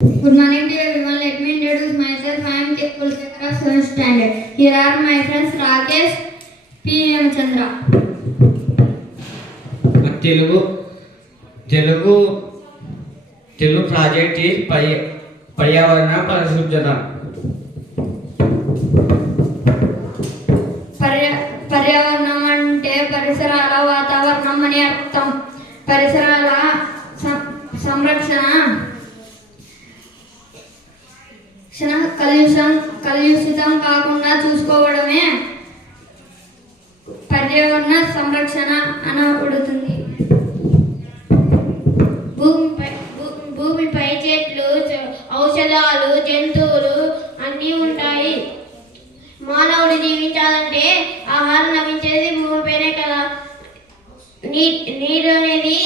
Good morning to everyone. Let me introduce myself. I am Kulsekara, 7th standard. Here are my friends Rakesh, P. M. Chandra. Telugu project పర్యావరణ పరిశుభ్రత. పర్యావరణం అంటే పరిసరాల వాతావరణం అని అర్థం. పరిసరాల సంరక్షణ కలుషితం కాకుండా చూసుకోవడమే పర్యావరణ సంరక్షణ అనబడుతుంది. భూమిపై చెట్లు, ఔషధాలు, జంతువులు అన్నీ ఉంటాయి. మానవుడు జీవించాలంటే ఆహారం లభించేది భూమిపైనే కదా. నీరు అనేది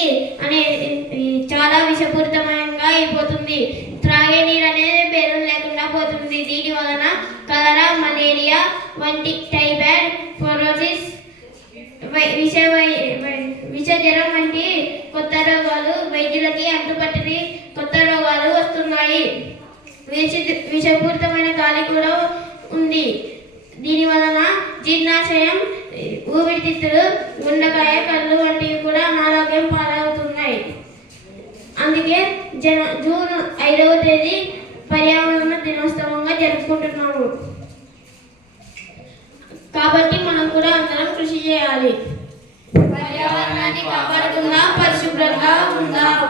చాలా విషపూరితంగా అయిపోతుంది. త్రాగే నీరు అనేది పేరు లేకుండా పోతుంది. దీని వలన కలరా, మలేరియా వంటి టైఫాయిడ్, ఫోరోసిస్, విషజ్వరం వంటి కొత్త రోగాలు, వైద్యులకి అంతుపట్టని కొత్త రోగాలు వస్తున్నాయి. విషపూరితమైన గాలి కూడా ఉంది. దీని వలన జీర్ణాశయం, ఊపిరితిత్తులు, గుండెకాయ, కళ్ళు వంటివి కూడా అనారోగ్యం పాలవుతున్నాయి. అందుకే జూన్ 5వ తేదీ పర్యావరణ దినోత్సవంగా జరుపుకుంటున్నాము. కాబట్టి మనం కూడా అందరం కృషి చేయాలి. పర్యావరణాన్ని కాపాడుకుందాం, పరిశుభ్రంగా ఉందాం.